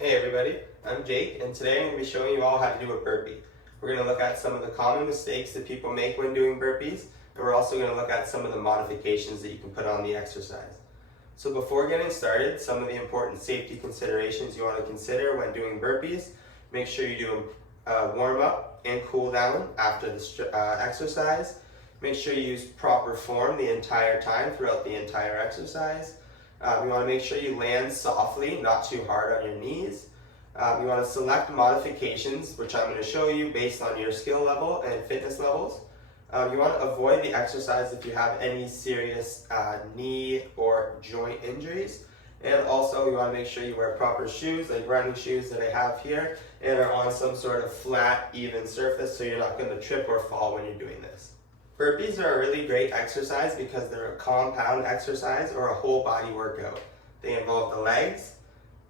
Hey everybody, I'm Jake, and today I'm going to be showing you all how to do a burpee. We're going to look at some of the common mistakes that people make when doing burpees, and we're also going to look at some of the modifications that you can put on the exercise. So before getting started, some of the important safety considerations you want to consider when doing burpees. Make sure you do a warm up and cool down after the exercise. Make sure you use proper form the entire time throughout the entire exercise. You want to make sure you land softly, not too hard on your knees. You want to select modifications, which I'm going to show you based on your skill level and fitness levels. You want to avoid the exercise if you have any serious knee or joint injuries. And also you want to make sure you wear proper shoes, like running shoes that I have here, and are on some sort of flat, even surface so you're not going to trip or fall when you're doing this. Burpees are a really great exercise because they're a compound exercise or a whole body workout. They involve the legs,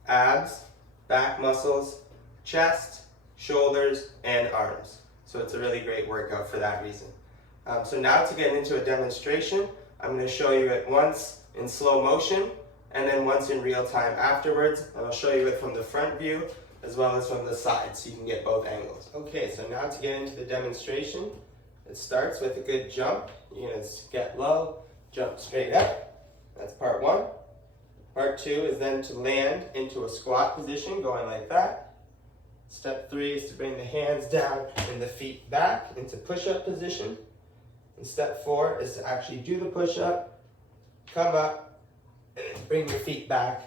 abs, back muscles, chest, shoulders, and arms. So it's a really great workout for that reason. So now to get into a demonstration, I'm going to show you it once in slow motion and then once in real time afterwards. And I'll show you it from the front view as well as from the side so you can get both angles. Okay, so now to get into the demonstration, it starts with a good jump. You're going to get low, jump straight up. That's part one. Part two is then to land into a squat position, going like that. Step three is to bring the hands down and the feet back into push-up position. And step four is to actually do the push-up, come up, and then bring your feet back.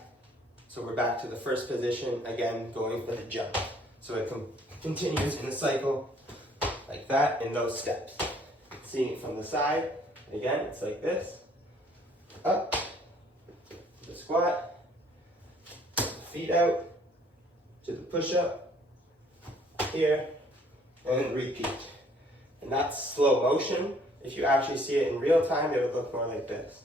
So we're back to the first position, again, going for the jump. So it continues in a cycle like that in those steps. Seeing it from the side, again, it's like this. Up, to the squat, feet out, to the push-up, here, and then repeat. And that's slow motion. If you actually see it in real time, it would look more like this.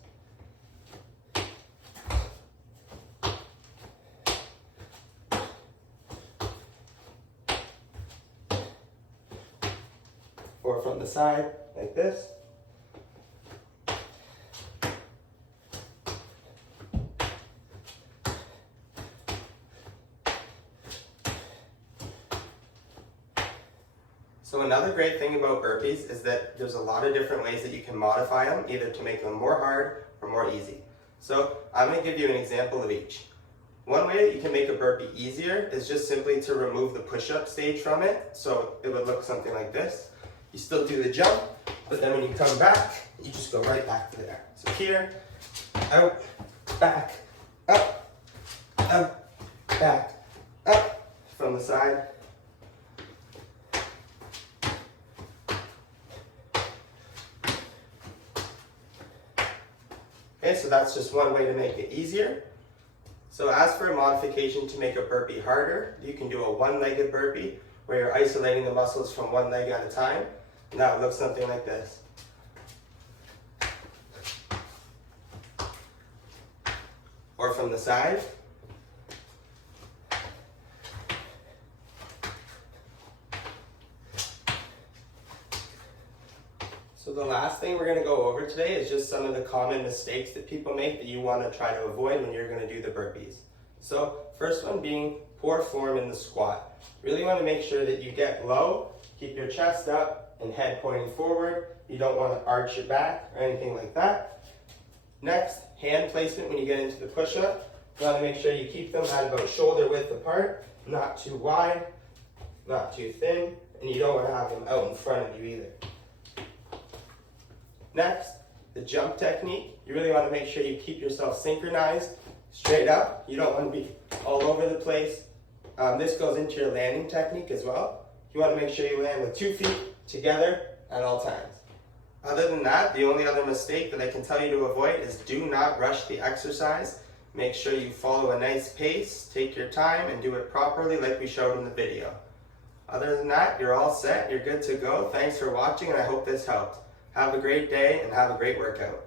Or from the side, like this. So another great thing about burpees is that there's a lot of different ways that you can modify them, either to make them more hard or more easy. So I'm going to give you an example of each. One way that you can make a burpee easier is just simply to remove the push-up stage from it. So it would look something like this. You still do the jump, but then when you come back, you just go right back to there. So here, out, back, up, back, up, from the side. Okay, so that's just one way to make it easier. So as for a modification to make a burpee harder, you can do a one-legged burpee where you're isolating the muscles from one leg at a time. And that would look something like this. Or from the side. So the last thing we're going to go over today is just some of the common mistakes that people make that you want to try to avoid when you're going to do the burpees. So first one being poor form in the squat. Really want to make sure that you get low, keep your chest up and head pointing forward. You don't want to arch your back or anything like that. Next, hand placement when you get into the push-up. You want to make sure you keep them at about shoulder width apart, not too wide, not too thin, and you don't want to have them out in front of you either. Next, the jump technique. You really want to make sure you keep yourself synchronized, straight up. You don't want to be all over the place. This goes into your landing technique as well. You want to make sure you land with 2 feet together at all times. Other than that, the only other mistake that I can tell you to avoid is do not rush the exercise. Make sure you follow a nice pace, take your time, and do it properly like we showed in the video. Other than that, you're all set, you're good to go. Thanks for watching, and I hope this helped. Have a great day and have a great workout.